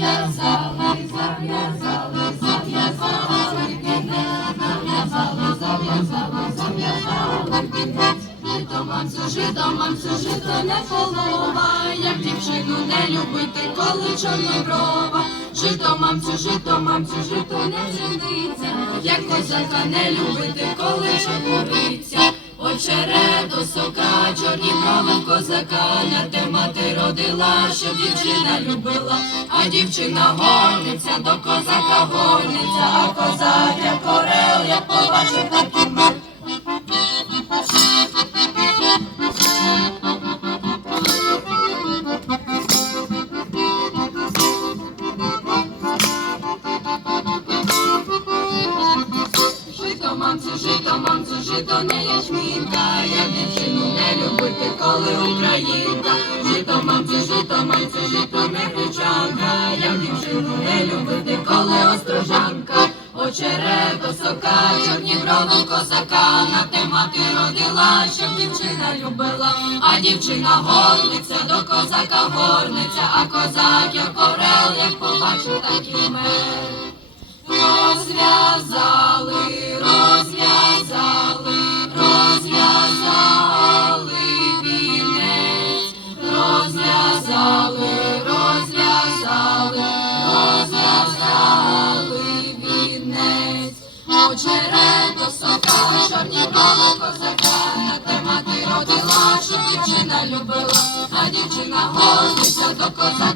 зав'язали, зав'язали, зав'язали кінець, зав'язали, жито, не полова, як дівчину не любити, коли чорноброва. Жито, мамцю, жито, мамцю, жито не ціниться, як козака не любити, коли чорнобриця, очередо сока чорні в козака, на те мати родила, щоб дівчина любила, а дівчина горниця, до козака горниця, а козак як орел, як побачив, так і. Жито, мамцю, жито, мамцю, жито не ячмінка, любити, коли українка. Жито, мамцю, жито, мамцю, жито не гречанка, як дівчину не любити, коли острожанка. Очерето сока, чорні брови козака, на те мати родила, щоб дівчина любила, а дівчина горниця, до козака горниця, а козак як орел, як побачив, так і мер. Розв'язали, розв'язали, розв'язали Очерето сока, щоб нікого козака, те мати родила, щоб дівчина любила, а дівчина годиться до козака